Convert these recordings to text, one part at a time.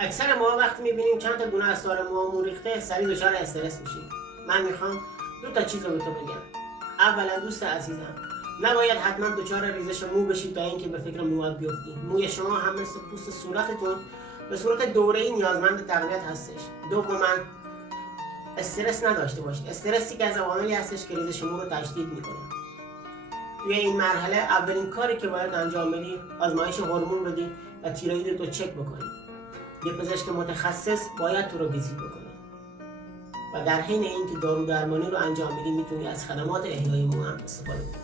اکثر ما وقتی میبینیم چند تا دونه از سر موامون ریخته سریع دچار استرس میشیم. من میخوام دو تا چیز رو به تو بگم. اولا دوست عزیزم، نباید حتما دچار ریزش مو بشید تا اینکه به فکر موات بیفتید. موی شما هم مثل پوست صورتتون به صورت دوره‌ای نیازمند تقویت هستش. دوما استرس نداشته باشید. استرسی که از عواملی هستش که ریزش مو رو تشدید میکنه. توی این مرحله اولین کاری که باید انجام بدی آزمایش هورمون بدی و تیروئیدت رو چک بکنی. یه پزشک متخصص باید تو رو ویزیت بکنه و در حین اینکه دارو درمانی رو انجام میدی میتونی از خدمات احیای مو هم استفاده کنی.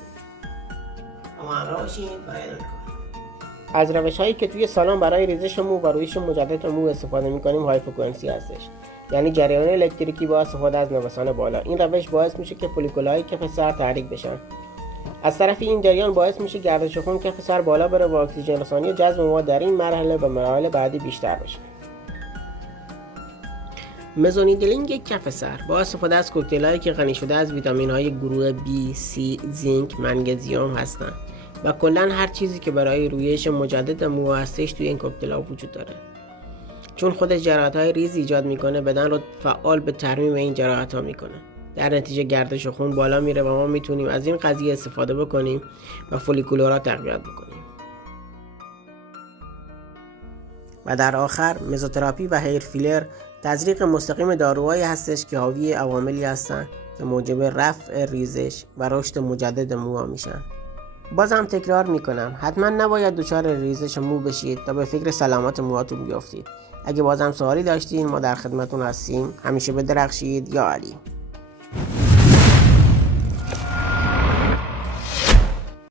اما همراه باشین برای ادامه کار. از روش‌هایی که توی سالن برای ریزش مو و رویش مجدد مو استفاده می‌کنیم های فرکانسی هستش، یعنی جریان الکتریکی با استفاده از نوسان بالا. این روش باعث میشه که فولیکول‌های کف سر تحریک بشن. از طرف این جریان باعث میشه گردش خون کف سر بالا بره و اکسیژن رسانی جذب مواد در این مرحله و مراحل بعدی بیشتر بشه. مزونیدلینگ کف سر با استفاده از کوکتل‌هایی که غنی شده از ویتامین‌های گروه B, C, زینک، منگزیم هستند و کلاً هر چیزی که برای رویش مجدد مو هستش توی این کوکتل‌ها وجود داره. چون خودش جراحت‌های ریز ایجاد میکنه، بدن رو فعال به ترمیم این جراحت‌ها میکنه. در نتیجه گردش خون بالا میره و ما میتونیم از این قضیه استفاده بکنیم و فولیکولورها تقویت بکنیم. و در آخر مزوتراپی و هیر فیلر تزریق مستقیم داروهایی هستش که حاوی عواملی هستن که موجب رفع ریزش و رشد مجدد موها میشن. بازم تکرار میکنم، حتما نباید دچار ریزش مو بشید تا به فکر سلامت موهاتون بیافتید. اگه بازم سوالی داشتین ما در خدمتون هستیم. همیشه بدرخشید. یا علی.